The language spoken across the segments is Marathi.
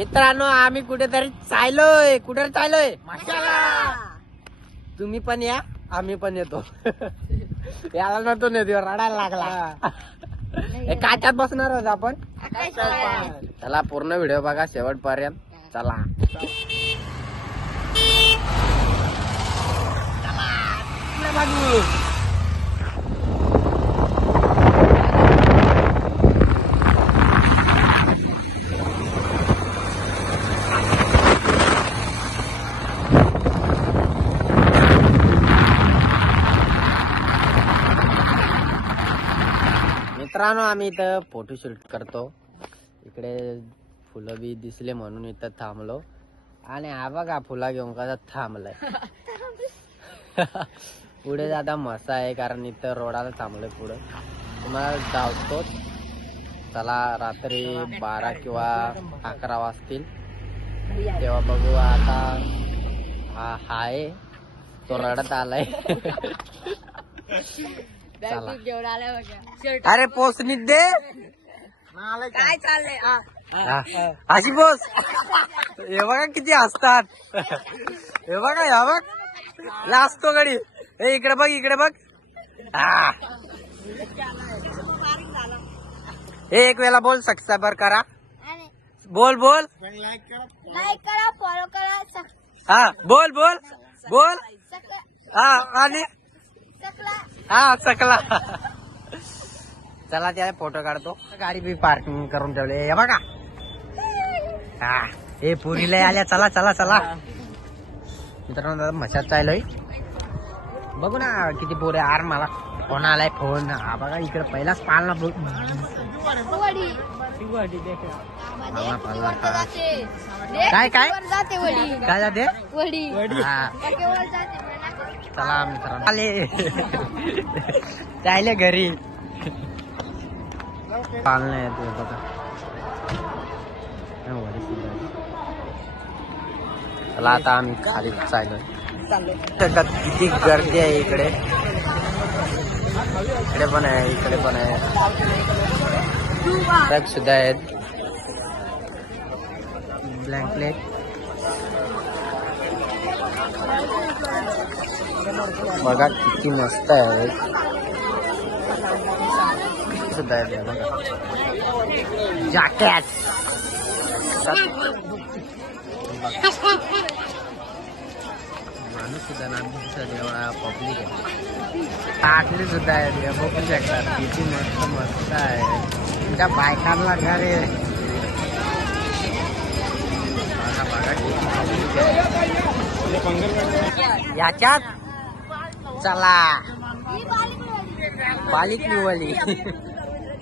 मित्रांनो आम्ही कुठेतरी चाललोय. कुठे चाललोय? तुम्ही पण या, आम्ही पण येतो. याला नव्हतो नेतो, रडायला लागला. काच्यात बसणार आहोत आपण. चला पूर्ण व्हिडिओ बघा शेवटपर्यंत. चला मित्रांनो आम्ही इथं फोटोशूट करतो. इकडे फुलं बी दिसले म्हणून इथं थांबलो. आणि हा बघा फुला घेऊन कसा थांबलाय. पुढे जाता मसा आहे कारण इथं रोडाला थांबलोय. पुढे तुम्हाला धावतो. चला रात्री 12 किंवा 11 वाजतील तेव्हा बघू. आता हा आहे तो रडत आलाय. अरे पोचनी दे. काय चाललंय अशी पोच. हे बघा किती हसतात. हे बघा या बघ लाजतो गडी. हे इकडे बघ, इकडे बघ. हे एक वेळा बोल सबस्क्राईबर करा. बोल बोल. लाईक करा, फॉलो करा. हा बोल बोल बोल. हा आणि हा सकला. चला त्या फोटो काढतो. गाडी बी पार्किंग करून ठेवले. हे बघा. हा हे पुरीला आल्या. चला चला चला मित्रांनो मशात चाललोय. बघू ना किती पोरे. आर मला फोन आलाय. फोन हा बघा इकडे पहिलाच पालना. काय काय काय जाते. चला मित्रांनो आले. चालले घरी. पालना येते बघा. चला आता आम्ही खाली चाललोय. किती गर्दी आहे इकडे. इकडे पण आहे, इकडे पण आहे. ट्रक सुद्धा आहेत. ब्लँकेट बघा किती मस्त आहे. सुद्धा आहे बघा. जॅकेट माणूस सुद्धा ना एवढा पब्लिक आहे. टाकली सुद्धा आहे. बघू शकतात किती मस्त मस्त आहे. तुमच्या बायकांना घरे याच्यात. चला बालिकली वडी.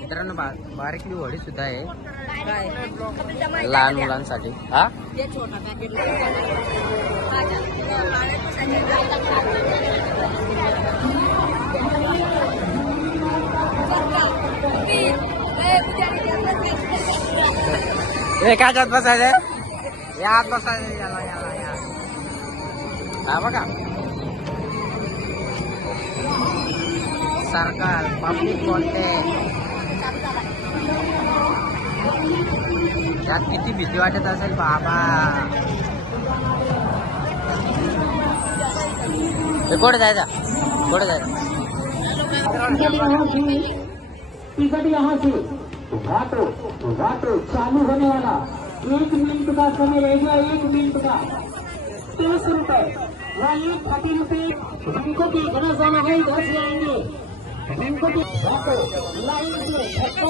मित्रांनो बारीकली वडी सुद्धा आहे लहान मुलांसाठी. हा एकाच्यात बसायचंय. यात बसायचं. याला याला या. हा बघा सरकार पब्लिक बोलते. त्यात किती भीती वाटत असेल बाबा. कुठे जायचा कुठे जायचा. टिकट यहाँ से घाटो चालू होने वाला. 1 मिनट का समय रहेगा. 1 मिनट का 30 रुपए या 30 रुपए. हमको भी घना जाना है. इधर से आएंगे. हमको भी घाटो लाइन से धक्का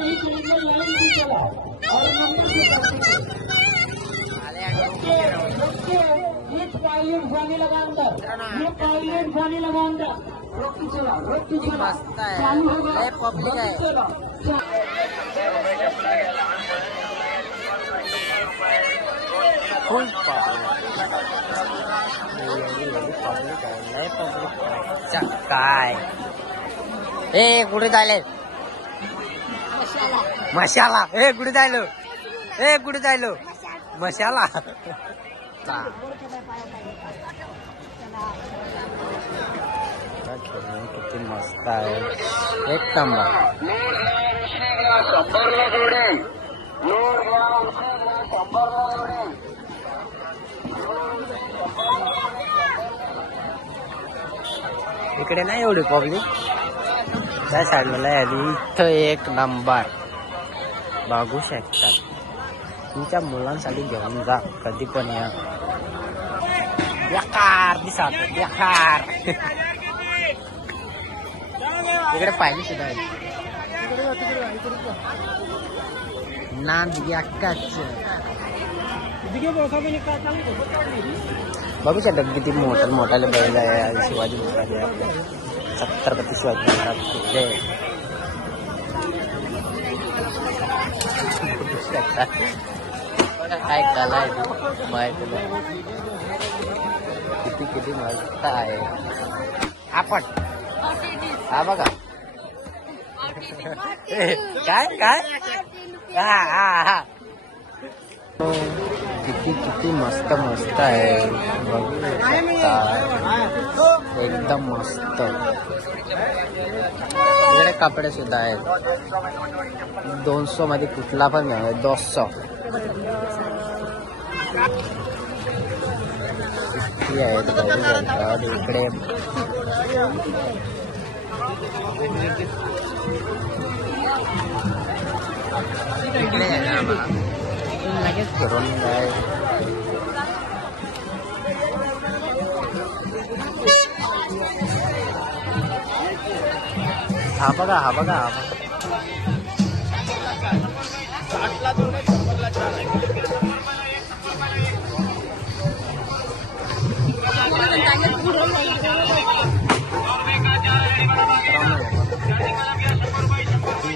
नहीं करेंगे. लाइन से चला और नंबर से ये पायलट जाने लगा अंदर. ये पायलट जाने लगा अंदर. रोकी चला चालू होगा. पब्लिक आहे. फुल काय ए कुठे जायले. मशाला. ए कुठे जायलो. ए कुठे जायलो. मशाला. किती मस्त आहे. एक नंबर. इकडे नाही एवढी पब्लिक, त्या साईडला आहे. इथं एक नंबर बघू शकतात. तुमच्या मुलांसाठी घेऊन जा, कधी पण या. बेकार दिसत, बेकार. इकडे पाहिजे सुद्धा आहे. नांद बघू शकता किती मोठाले बैल आहे. शिवाजी महाराज आहे आपल्या, छत्रपती शिवाजी महाराज कुठे काय कला आहे माहिती नाही. किती मस्त आहे. आपण हा बघा काय काय हा किती मस्त आहे. बघू शकता, एकदम मस्त. इकडे कपडे सुद्धा आहेत. 200 मध्ये कुठला पण मिळेल. 200 किती आहेत बघू शकता. इकडे लगेच फिरून जाय. हा बघा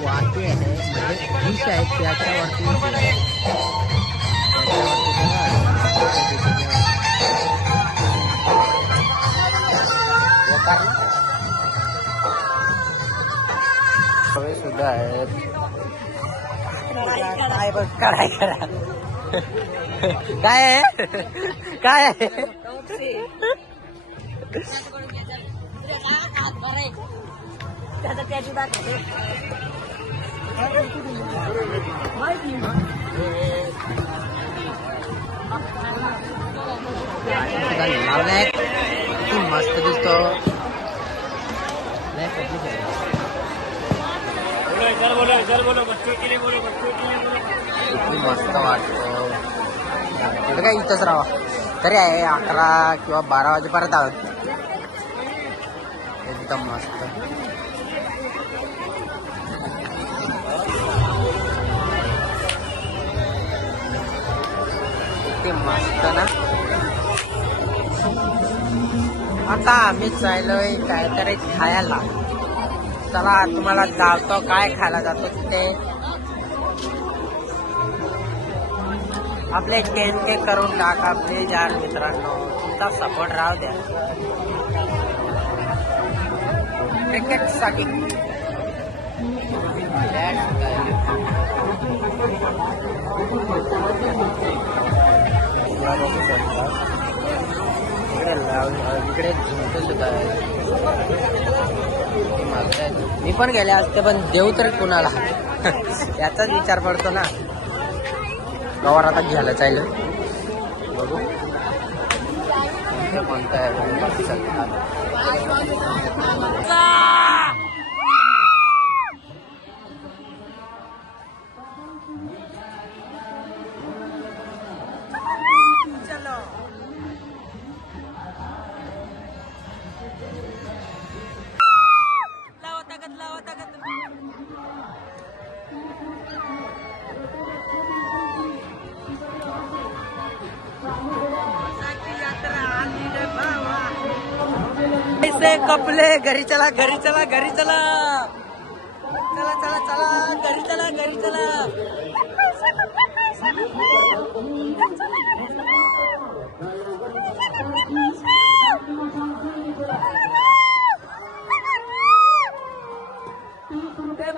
वाटी आहे, डिश आहे त्याच्यावरती सुद्धा आहेत. काय बघ काय करा काय आहे काय आहे. किती मस्त दिसतो. किती मस्त वाटतो. काय इथंच राहा तरी आहे. 11 किंवा 12 वाजेपर्यंत आहोत. एकदम मस्त. किती मस्त ना. आता आम्ही चाललोय काहीतरी खायला. चला तुम्हाला दावतो काय खायला जातो ते. आपले 10K करून टाका प्लीज यार मित्रांनो. तुमचा सपोर्ट राहू द्या क्रिकेट साठी. इकडे सुद्धा आहे. मी पण गेले असते पण देऊ तर कुणाला याचाच विचार पडतो ना. गवार आता घ्यायला चालेल. बघू कोणतं आहे. कपले घरी चला घरी चला घरी चला चला चला चला घरी चला घरी चला.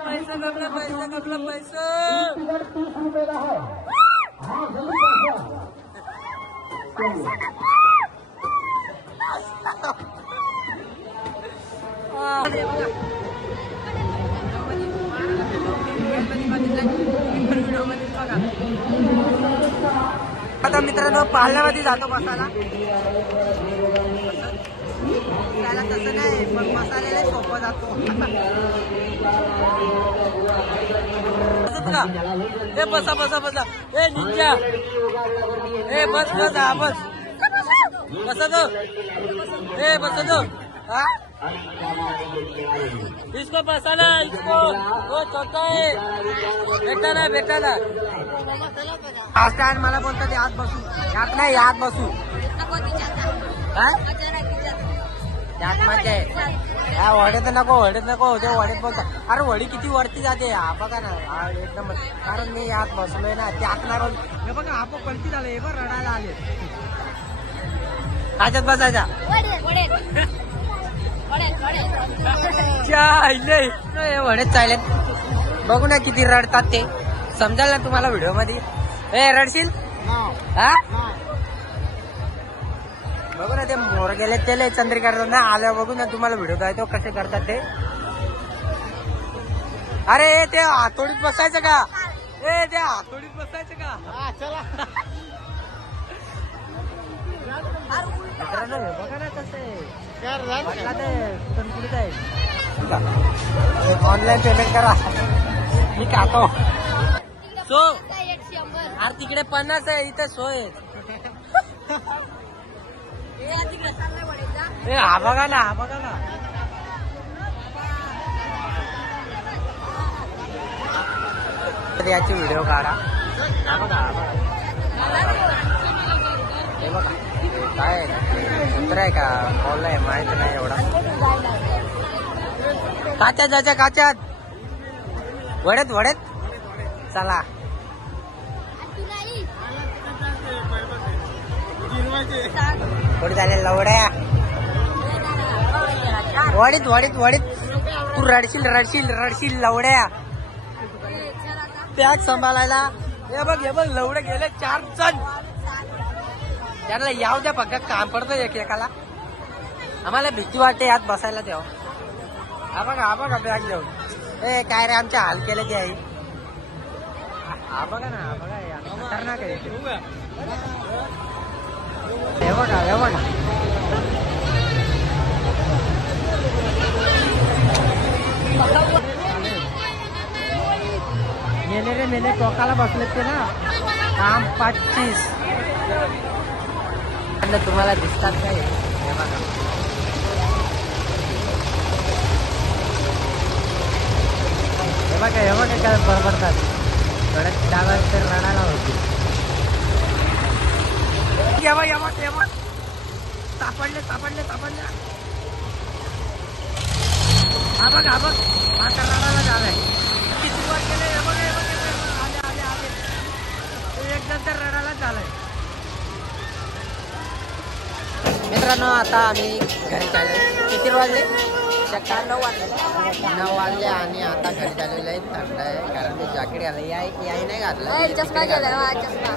पैसा कपला पैसा कपला पैसा. आता मित्रांनो पाळण्यामध्ये जातो बसायला. त्याला तसं नाही पण बसायला सोपं जातो. ए बसा बसा बसा. ए निंजा ए बस बस हा बस बसा दो. ए बसा दो. हाँ इसको बसाना इसको. वो छोटा है बेटा ना बेटा ना. स्टँड मला बोलतात यात बसू. यात नाही यात बसू. यात मजा आहे. हा वडीत नको वडीत नको ते वडीत बोलतात. अरे वडी किती वरती जाते. हा बघा ना एकदम. कारण मी यात बसलोय ना त्यात ना हे बघा आप पलटी झाले. हे बघ रडायला आले. काच्यात बसायचा. वडेच चालेत. बघू ना किती रडतात ते. समजाल ना तुम्हाला व्हिडिओ मध्ये. ए रडशील हा बघू ना ते मोर गेले ते चंद्रिका ना आलं. बघू ना तुम्हाला व्हिडिओ तो कसे करतात ते. अरे ते हातोडीत बसायचं का. ए ते हातोडीत बसायचं का. चला मित्रांनो हे बघा ना कसं ऑनलाईन पेमेंट करा. मी खातो. सो अरे तिकडे 50 आहे इथे सोय. हा बघा ना हा बघा ना. याची व्हिडिओ काढा. हा बघा हे बघा काय कुत्रा आहे का कॉल आहे माहित नाही एवढा. काच्यात जायच्या काच्यात वडत वडत चला. थोडी झाले लवड्या वडीत वडीत वडीत. तू रडशील रडशील रडशील लवड्या. त्याच सांभाळायला. हे बघ लवडे गेले 4 जण. त्यांना याव द्या फक्त काम पडतं एकेकाला. आम्हाला भीती वाटते यात बसायला तेव्हा. हा बघा बॅग घेऊन. ए काय रे आमच्या हाल केले ते आई. हा बघा ना हा बघा खतरनाक आहे. हे बघा हे बघा. मेले रे मेले टोकाला बसले ते ना. काम 25 तुम्हाला दिसतात काय. हे बघा हे बघा काय बडबडतात. कडक डाव्या तर रडायला होती. सापडले सापडले सापडले. हा बघ माका रडायला झालाय. किती वर गेले. हे बघ आले आले आले. एकदम तर रडायला झालाय. मित्रांनो आता आम्ही घरी चाललो. किती वाजले. 9 वाजले आणि आता घरी चाललेलं आहे. थंड आहे कारण मी जॅकेट घातलं. याही नाही घातलं.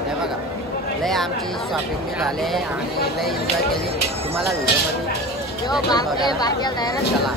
हे बघा लय आमची शॉपिंग बी झाले आणि लय एन्जॉय केली. तुम्हाला व्हिडिओ मध्ये चला.